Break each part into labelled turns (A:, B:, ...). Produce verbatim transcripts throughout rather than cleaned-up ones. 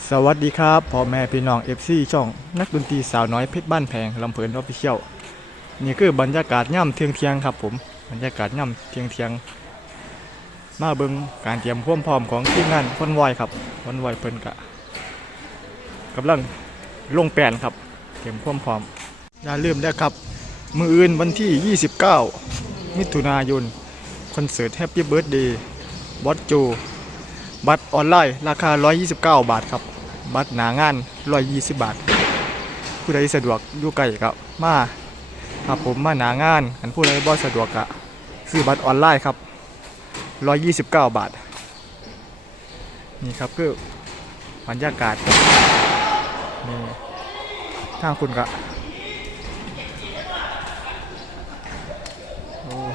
A: สวัสดีครับพ่อแม่พี่น้อง เอฟ ซี ช่องนักดนตรีสาวน้อยเพชรบ้านแพงลำเพลินออฟฟิเชียลนี่คือบรรยากาศย่ำเที่ยงเที่ยงครับผมบรรยากาศย่ำเที่ยงเที่ยงมาเบิ่งการเตรียมความพร้อมของทีมงานคนวอยครับคนวอยเพิ่นกะกำลังลงแปลนครับเตรียมความพร้อมอย่าลืมนะครับมื้ออื่นวันที่ยี่สิบเก้ามิถุนายนคอนเสิร์ต Happy Birthday บอสโจบัตรออนไลน์ราคาหนึ่งร้อยยี่สิบเก้าบาทครับบัตรหนางานหนึ่งร้อยยี่สิบบาทผู้ใดสะดวกอยู่ไกลครับมาครับผมมาหนางานอันผู้ใดบ่สะดวกก็ซื้อบัตรออนไลน์ครับหนึ่งร้อยยี่สิบเก้าบาทนี่ครับคือบรรยากาศนี่ทางคุณก็โอ้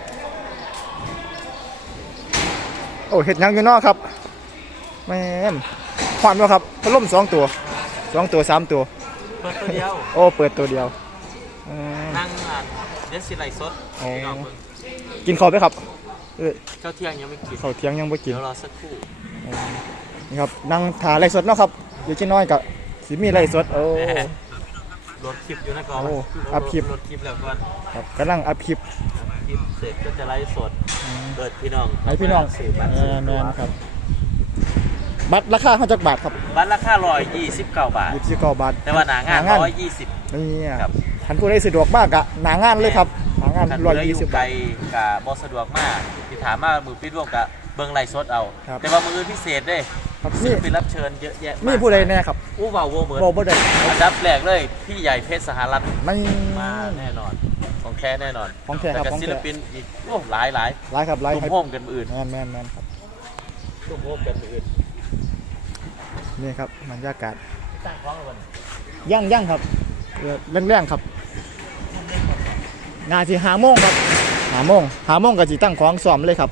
A: โอ้เห็ดยังอยู่นอกครับแม่นควันวะครับพัดลมสองตัวสองตัวสามตัว
B: เปิดตัวเดียว
A: โอ้เปิดตัวเดียว
B: นั่งอ่านเดซิไลสด
A: กินข้าวไหมครับเออ
B: ข้าวเที่ยงยังไม่กิน
A: ข้าวเที่ยงยังไม่กิน
B: เดี๋ยวรอสักครู่
A: นี่ครับนั่งทาไรสดเนาะครับอยู่ที่น้อยกับสีมีไรสดโอ้
B: รถคลิปอยู่นะก่อน
A: อัพคลิป
B: รถคลิปแล้วก่อน
A: ครับกำลังอัพคลิป
B: คลิปเสร็จก็จะไลฟ์สดเปิดพี่น้อง
A: ให้พี่น้องแมนครับบัตรราคาเท่าจักบาทครับ
B: บัตรราคาร้อยยี่สิบเก้าบาท
A: ยี่สิบเก้าบาท
B: แต่ว่าหนางานร้อยยี่สิบ
A: นี่ครับท่านผู้ใดสะดวกมากอะหนางานเลยครับหนางานร้อยยี่สิบ
B: ไกลกับบอสะดวกมากที่ถามว่ามือปิดร่วมกับเบิ้งไลฟ์สดเอาแต่ว่ามือพิเศษด้วยศิลปินรับเชิญเยอะแยะ
A: มีผู้ใดแน่ครับ
B: อู้ว่าวเหมือน
A: โบได้
B: อันดับแรกเลยพี่ใหญ่เพชรสหรัฐ
A: ไม่
B: มาแน่นอนของแท้แน่นอน
A: ของแท้ครับ
B: ศิลปินอีกโอ้หลายหลาย
A: หลายครับหลาย
B: ตุ้มโฮมกันอื่น
A: แมนแมนแมนครับ
B: ตุ้มโฮมกันอื่น
A: นี่ครับบรรยากาศ
B: ตั้งคล้องวัน
A: ย่างย่างครับเร่งเร่งครับงานที่หาโมงครับหาโมงหาโมงกับจีตั้งของซ้อมเลยครับ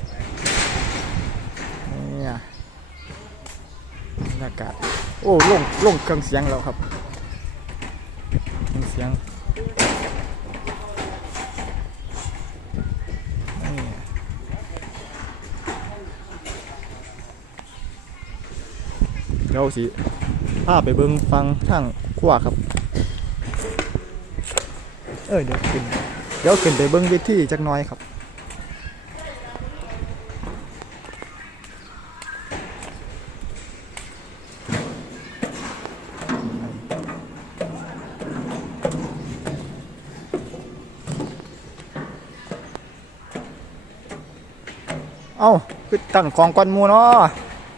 A: นี่บรรยากาศโอ้ลงลงเครื่องเสียงแล้วครับเครื่องเสียงเดี๋ยวสิพาไปเบิ้งฟังทางขวาครับเออเดี๋ยวขึ้นเดี๋ยวขึ้นไปเบิ้งเวทีจักน้อยครับเอ้าคือตั้งของก้อนมูเนาะ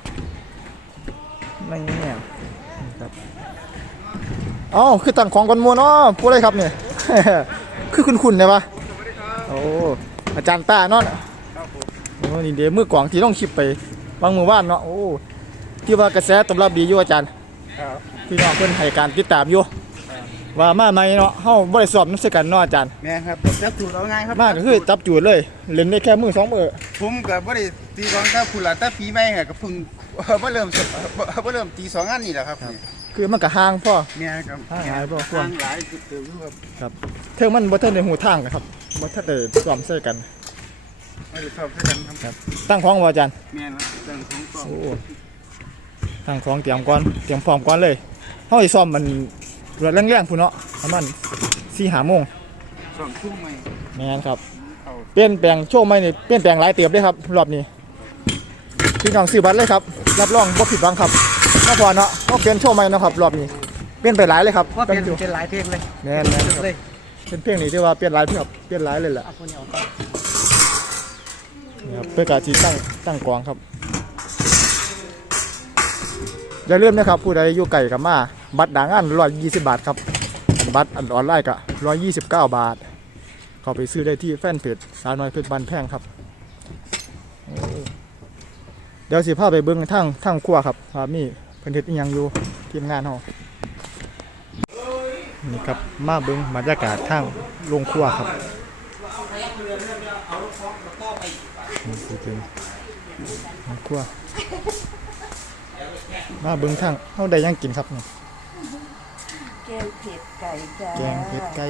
A: ไม่เนี่ยครับเอ้าคือตั้งของก้อนมูเนาะพูดอะไรครับเนี่ยคือคุณคุณใช่ปะโอ้อาจารย์ตาเนาะโอ้นี่เดี๋ยวมือกล่องที่ต้องคลิปไปบางมือว่านเนาะโอ้ที่ว่ากระแสตอบรับดีอยู่อาจารย์พี่น้องเพื่อนให้การติดตามอยู่ว่ามาใหม่เนาะเฮาบ่ได้สอบนักศึกษาเนาะอาจารย์
C: แม่ครับจับจูดเอาง่ายครับ
A: มากก็คือจับจูดเลยเล่นได้แค่มือสองมือ
C: ผมก็บ่ได้ตีกองถ้าผู้ละแต่ปีใหม่ก็เพิ่งบ่เริ่มบ่เริ่มตีสองงานนี่แหละครับ
A: คือมันก็ห่างพ่อ
C: แม่ครับ
A: ห่างหลายพ่อ
C: ห่างหลายจุดเติมครับ
A: ครับเท่ามันบ่ทันได้หูทางครับบ่ทันได้ซ้อมใส่กัน
C: ไม่ได้ซ้อมใส่กัน
A: ครับตั้งของบ่อาจารย์
C: แม่ครับตั้งของก่อน
A: โอ้ตั้งของเตรียมก่อนเตรียมพร้อมก่อนเลยเฮาสิซ้อมมันรวดแรงๆพุ่นเนาะประมาณ สี่ห้า โมง
C: สองทุ่มมั้ย
A: แม่นครับเปลี่ยนแปลงโชว์ใหม่นี่เปลี่ยนแปลงหลายเติบเลยครับรอบนี้พี่น้องซื้อบัตรเลยครับรับรองบ่ผิดหวังครับก็พอเนาะก็เปลี่ยนโชว์ใหม่นะครับรอบนี้เปลี่ยนไปหลายเลยครับ
C: ว่าเปลี่ยนเป็นหลายเพลงเลย
A: แน่นๆเลยเป็นเพลงนี้ที่ว่าเปลี่ยนหลายเพลงครับเปลี่ยนหลายเลยแหละนี่ครับเพื่อกาจีตั้งตั้งกองครับอย่าลืมนะครับผู้ใดอยู่ไกลกับมาบัตรด่างงานหนึ่งร้อยยี่สิบบาทครับบัตรออนไลน์ก็หนึ่งร้อยยี่สิบเก้าบาทเข้าไปซื้อได้ที่แฟนเพจสาวน้อยเพชรบ้านแพงครับเดี๋ยวสิพาไปเบิ้งทั้งทั้งครัวครับว่ามีเพิ่นเฮ็ดอีหยังอยู่ทีมงานเฮานี่ครับมาเบิ้งบรรยากาศทางโรงครัวครับนี่คือเป็นโรงครัวมาเบิ้งทางเฮาได้ยังกินครับนี่
D: แกงเผ็ดไก่จ้า
A: แกงเผ็ดไก่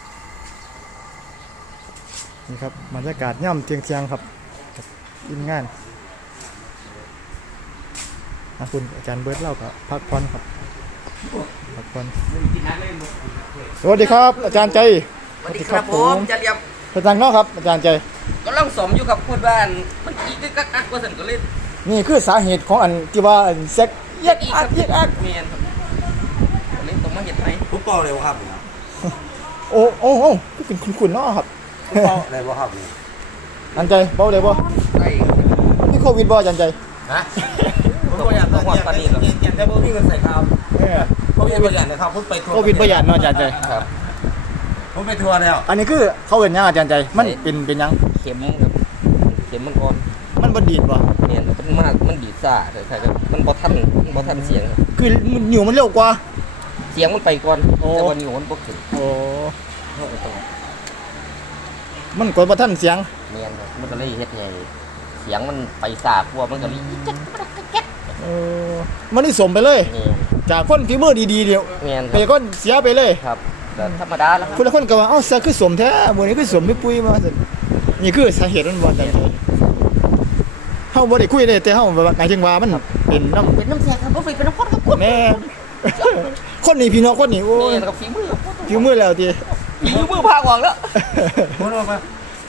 A: นี่ครับบรรยากาศย่ำเที่ยงๆครับทีมงานขอบคุณอาจารย์เบิร์ดเล่ากับพักผ่อนครับพักผ่อนสวัสดีครับอาจารย์ใจ
E: สวัสดีครับผมจะเรียม
A: อาจารย์เนาะครับอาจารย์ใจ
E: ก็ล่องสมอยู่กับพูดว่าอันมันอีกกักกักว่าสันก็เลย
A: นี่คือสาเหตุของอันที่ว่าอันเซ็กเย็กอักเย็กอัก
E: เมียนครับก็เลยต้องมาเห็ดไหม
F: ผู้เป่าเลยวะครับ
A: โอ้โอ้โอ้ก็เป็นคุณคุณเนาะครับ
F: ผู้เป่าเลยวะครับ
A: อาจารย์ใจเบาเลยบ่
E: ไอ้
A: มีโควิดบ่อาจารย์ใจ
F: ฮะผมบ่อยากต้องอยากอยากอยากได้บ่มีเงินใส่ครับ
A: เออ
F: ผมยังบ่อยากนะครับผมไปทัวร์
A: โควิดบ่หยาดเนาะอาจารย์ใจ
E: ครับ
F: ผมไปทัวร์แล้ว
A: อันนี้คือเขาเอิ้นหยังอาจารย์ใจมันเป็นเป็นหยัง
E: เข็มครับเข็มมันอ่อน
A: มันบ่ดีดบ่
E: เมียนมันมากมันดีดซ่าแต่ใครครับมันบ่ทันมันบ่ทันเสียงครับ
A: คือมันอยู่มันเร็วกว่า
E: เสียงมันไปก่อน
A: โอ้
E: แต่วันนี้มันบ่ขึ้น
A: โอ้
E: เขาก็ต้อง
A: มันกดบ่ทันเสียง
E: เมียนครับมันก็เลยเฮ็ดไงเสียงมันไปซ่ากว่ามันก็เลย
A: เออมันนี่สมไปเลย
E: เมียน
A: จากคนฝีมือดีๆเดียว
E: เมียนค
A: ไป
E: รับ
A: ก็เสียไปเลย
E: ครับแต่ธรรมดาแล้วครับ
A: คุณละคนก็ว่าเอ้าซะคือสมแท้มื้อนี้คือสมไม่ปุ้ยมาซั่นนี่คือสาเหตุมันบ่ได้เฮาบ่ได้คุยเลยแต่เฮาแบบว่าหมายถึงว่ามันเป็นน้ำ
E: เป็นน้ำเสียงครับบ่เป็นน้ำข้นครับคุณ
A: แม่คนนี้พี่น้องคนนี้โอ้ย
E: เมียนกับฝีมือครับ
A: ผิวมือแล้วติ
E: ฝีมือพากออกแล้ว
F: บ่รู้ป่ะ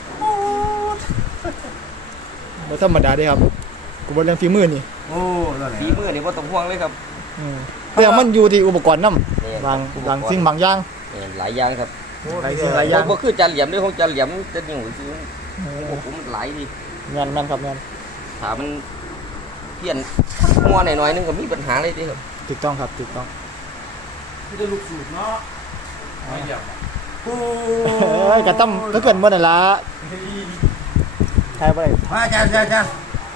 A: บ่ธรรมดาเด้ครับกูบ่เรื่องฝีมือนี่
F: โอ้แล้วแหละ
E: ฝีมือนี่บ่ต้องห่วงเลยครับ
A: อืมแต่มันอยู่ที่อุปกรณ์นำ
E: แม่น
A: บางบางสิ่งบางอย่าง
E: เมียนหลายอย่างครับ
A: หลายสิ่งหลายอย่าง
E: บ่คือจานเหลี่ยมเด้อของจานเหลี่ยมจะอยู่สิโอ้โหมันหลายดี
A: แม่นแม่นครับแม่น
E: ถ้ามันเปลี่ยนมัวหน่อยๆนึงก็มีปัญหาเลยติครับ
A: ถูกต้องครับถูกต้อง
F: ที่ได้ลูกสูตรเนาะไม่เดียวโอ้
A: เอ้ยก็ต้องก็เกินบ่นั่นล่ะใช่บ่ได้
F: มาอาจารย์อาจารย์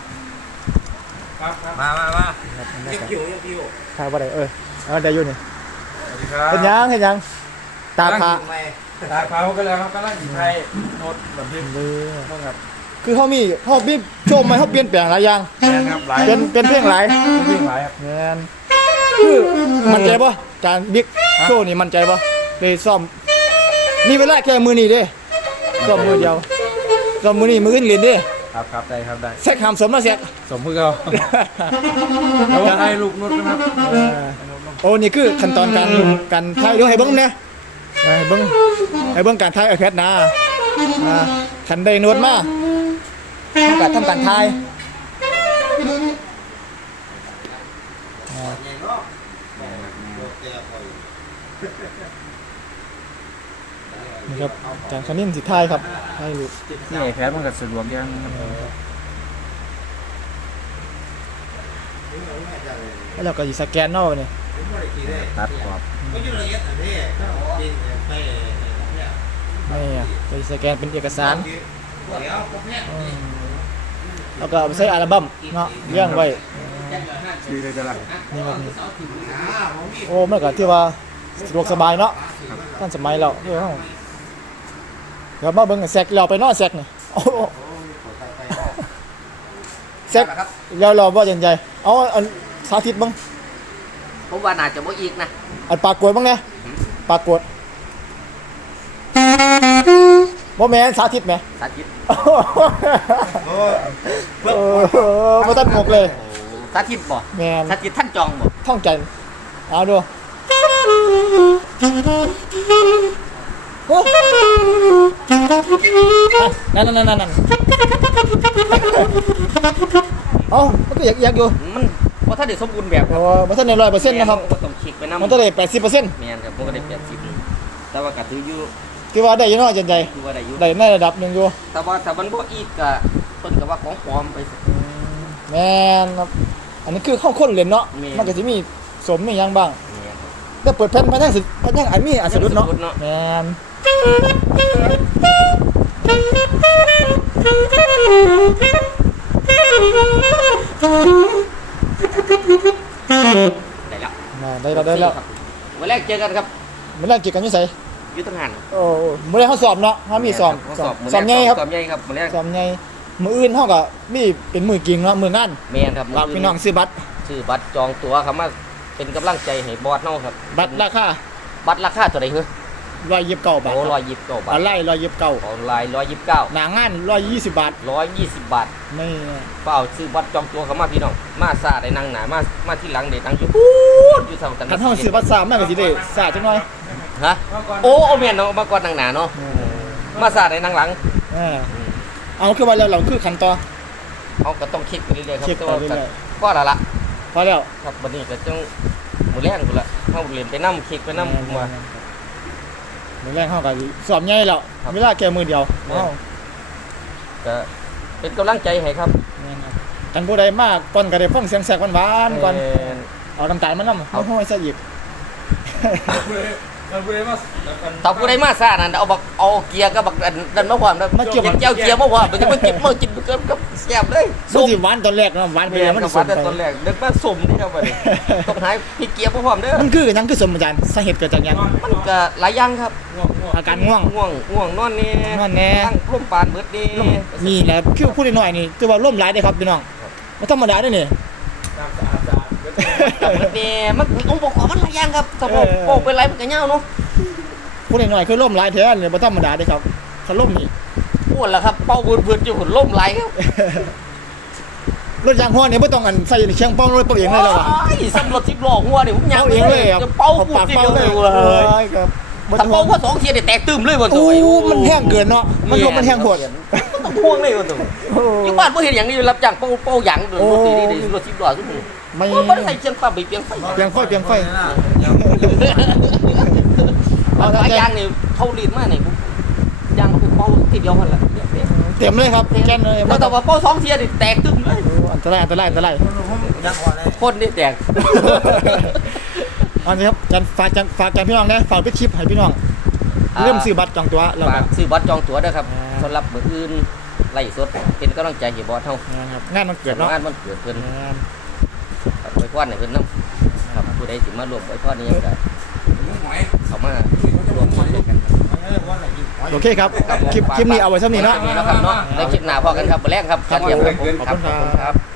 F: มามามาเก็บคิวเก็บคิว
A: ใช่บ่ได้เออเออได้อยู่นี่
F: สวัสดีครับ
A: เฮ็ดหยังเฮ็ดหยังตาพา
F: ตาเขาก็แล้วครับกำลังสิไทยโน้ตแบบนี้ต้องครับ
A: คือเฮามีเฮามีโชว์ใหม่เฮาเปลี่ยนแปลงหลายอย่าง
F: แม่นครับหลาย
A: เป็นเป็นเพลงหลาย
F: วิ่งหลายครับ
A: แม่นคือมั่นใจบ่จานบิ๊กโชว์นี่มั่นใจบ่เลยซ่อมมีเวลาแค่มื้อนี้เด้ซ่อมมื้อเดียวซ่อมมื้อนี้มื้ออื่นเรียนเด้
F: ครับครับได้ครับได้
A: แซกหามสมมาแซก
F: สมมือเขาแล้วจะให้ลูกนุชนะครับ
A: โอ้นี่คือขั้นตอนการการถ่ายเดี๋ยวให้เบิ่งแหน่ให้เบิ่งให้เบิ่งการถ่ายไอแพดนะอ่าคันได้โน้ตมาทำการทำการถ่ายนี่ครับอาจารย์คณินสิถ่ายครับให้ลูก
F: นี่แพทย์มันก็สะดวกยังครับ
A: แล้วเราก็สิสแกนเนาะนี่
F: ตัดกรอบ
A: นี่อ่ะไปสแกนเป็นเอกสารอืมแล้วก็เอาไปใส่อัลบั้มเนาะเลี้ยงไว้
F: ดีเลยจ้ะล่ะ
A: นี่ครับนี่โอ้มันก็ที่ว่าสะดวกสบายเนาะทันสมัยแล้วเออเดี๋ยวมาเบิ่งแซกเราไปเนาะแซกนี่โอ้โหแซกแล้วเราบ่ยันใจเอาอันสาธิตบ้าง
E: ผมว่าน่าจะบ่อีกนะ
A: อันปากกวดบ้างนะปากกวดบ่แม่นสาธิตแหม
E: สาธิต
A: โอ้โหบ่ทันหมกเลย
E: สาธิตบ่
A: แม่น
E: สาธิตท่านจองบ่
A: ท่องใจเอาดูโอ้นั่นนั่นนั่นนั่นเอามันก็อยากอยากอยู่
E: มันบ่ทันได้สมบูรณ์แบบค
A: โอ้
E: รับ
A: มันต้องในร้อยเปอร์เซ็นต์นะครับ
E: ก็ต้องเช็คไปนำ
A: มันต้องได้แปดสิบเปอร์เซ็นต์
E: แม่นครับผมก็ได้แปดสิบแต่ว่าก็ถืออยู่
A: ที่ว่าได้อยังน้อยจันใจ
E: คือว่าได้อยู่
A: ได้ในระดับหนึ่งอยู่
E: แต่ว่าถ้ามันบ่อีกก็เพิ่นก็ว่าของปลอมไปสิ
A: แม่นครับอันนี้คือเข้าคนเรียนเนาะ
E: แม่น
A: มันก็จะมีสมมีหยังบ้าง
E: แม่นครับ
A: แต่เปิดแผ่นพันยังสุดพันยังอันมีอันสะดุดเนาะ
E: สะดุดเนาะ
A: แม่นน่า
E: ได้แล้ว
A: ได้แล้วได้แล้ว
E: ครับวันแรกเจอกันครับ
A: มันแรงเกี่ยวกันอยู่ไส
E: อยู่ทหาร
A: โอ้มื้อแรกเขาสอบเนาะเขามีสอบ
E: เขา
A: ส
E: ส
A: อ
E: อ
A: บบ
E: มื้
A: สอบใหญ่ครับ
E: สอบใหญ่ครับมื้อแรก
A: สอบใหญ่มื้ออื่นเฮาก็มีเป็นมื้อกิ่งเนาะมื้องาน
E: แม่นครับ
A: ฝากพี่น้องซื้อบัตร
E: ซื้อบัตรจองตั๋วครับมาเป็นกำลังใจให้บอสเนาะครับ
A: บัตรราคา
E: บัตรราคาเท่าไหร่คือ
A: ร้อยยี่สิบเก้าบาท
E: โอ้ร้อยยี่สิบเก้าบาท
A: ปลาไหลร้อยยี่สิบเก้า
E: ออนไลน์ร้อยยี่สิบเก้า
A: หนางานร้อยยี่สิบบาท
E: ร้อยยี่สิบบาท
A: นี่
E: เปล่าซื้อบัตรจองตัวเขามาพี่น้องมาซาได้นั่งหนามามาที่หลังได้นั่งอยู่พูดอยู่สามกัน
A: คันห้องซื้อภาษาแม่ก็สิได้ซาจังหน่อย
E: ฮะโอ้โอเมียนเนาะมาก่อนนั่งหนาเนาะมาซาได้นั่งหลัง
A: เออเอาคือว่าแล้วเราคือขั้นต่อ
E: เขาก็ต้องคิดไปเรื่อยๆครับ
A: คิดไป
E: แต่ว่า
A: เรื่อย
E: ก็ละละ
A: พอแล้ว
E: ครับวันนี้ก็ต้องมือแรงกูละเข้าเรียนไปนั่งคิดไปนั่งมา
A: มื้อแรกเฮาก็สอบใหญ่แล้ว
E: ครับ
A: เวลาแค่มื้อเดียว
E: แม่น
A: เอ้า
E: ก็เป็นกำลังใจให้ครับ
A: แม่นครับกันผู้ใดมากก่อนก็ได้ฟังเสียงแสกหวานๆก่อน
E: เอ่อ
A: เอาน้ำตาลมานำ
E: เอา
A: ห้อยๆซะอีก
F: มันพูดได้มาแล้วกัน
E: ถ้าผู้ใดมาซานั่นเอาบักเอาเกียร์กับบักอันนั่นมาพร้อมแล้ว
A: มาเกี่ยว
E: เจ้าเกียร์มาพร้อมมันจะมาจิบมาจิบเกินกับแซ่บเลย
A: สุดที่หวานตอนแรกเนาะหวานไป
E: เรีย
A: แล้
E: น
A: วมัน
E: กับ
A: ส
E: วัด
A: ม
E: แต่
A: ไป
E: ตอนแรกเด็กมาสมนี่ครับวันนี้ต้องหายพี่เกียร์มาพร้อมเด้อ
A: มันคือหยังคือสมอาจารย์สาเหตุเกิดจากหยัง
E: มันก็หลายอย่างครับ
F: ง่วงง่วง
A: อาการง่วง
E: ง่วงง่วงนอนนี่
A: นอนแน่
E: ตั้งร่มปานเบิดนี่
A: นี่แหละคือพูดน้อยๆนี่ถือว่าร่มหลายเด้ครับพี่น้องบ่ธรรมดาเด้อนี่
F: น้ำสะอาดสะอาด
E: กับเบิดนี่มันองค์ประกอบมันหลายอย่างครับสมอง
A: เออ
E: โปกเป็นไรมันก็เหี่ยวเนาะ
A: พูดน้อยๆคือร่มหลายแท้นี่บ่ธรรมดาเด้ครับถ้าร่มนี่
E: พูดแล้วครับเป่าเบิดๆอยู่หุ่นล่มไหลครับ
A: รถยางฮ้อนนี่บ่ต้องอันใส่เชียงป้องรถเป่าเองเลยเหรอวะ
E: โอ้ยสำรวจสิบล้อหัวนี่ผมยัง
A: เป่าเองเลยครับ
E: จะเป่า
A: อ
E: พูด
A: ปาก
E: ที
A: เป่า
E: เดียว
A: เล
E: เลย ยเว้ย
A: เอ้ยครับบ่
E: ถ้า
A: ต้อง
E: เป่าพอสองเทียนเนี่ยแตกตื้มเลยบ่ตัว
A: โอ้
E: ไอ้
A: มันแห้งเกินเนาะมันลมมันแห้งโหด
E: มันต้องห่วงเลยบ่ตัวอยู่บ้านบ่เห็นหยังนี่รับจ้างเป่าเป่าหยังรถนี่นี่รถสิบล้อซุมื้อ
A: ไม่
E: โอ้บ่ได้ใส่เชียงฟ้าไปเปียงไฟ
A: เปลียงไฟเปลียงไฟ
E: เอาหลายอย่างนี่เขาลีดมานี่ยางเอาไปเป่าทีเดียวหั่นล่ะ
A: เต็มเลยครับแกนเลย
E: แล้วแต่ว่าเป่าสองเทียนนี่แตกตื้มเลย
A: โอ้อันตรายอันตรายอันตราย
E: คนนี่แตก
A: อันนี้ครับจันฝากจันฝากจันพี่น้องนะฝากไปคลิปให้พี่น้องเริ่มซื้อบัตรจองตั๋วแล้ว
E: ฝา
A: ก็
E: กซื้อบัตรจองตั๋วด้วยครับ
A: อ่า
E: สำหรับมื้ออื่นไล่สดเป็นกำลังใจให้บอสเฮา
A: นะครับงานมันเกิดเนาะ
E: งานมันเกิดเพิ่น
A: งาน
E: ไว้พรให้เพิ่นนำครับผู้ใดสิมารวมไว้พรนี้ก็เข้ามาร่วมด้วยกัน
A: โอเคครับคลิปคลิปนี้เอาไว้เท่านี้เนาะ
E: เนาะครับเนาะในคลิปหน้าพอกันครับบ่แรกครับ
A: ครับ
E: จัดเยี่ยมครับผม
A: ขอบคุณครับ
E: ครับ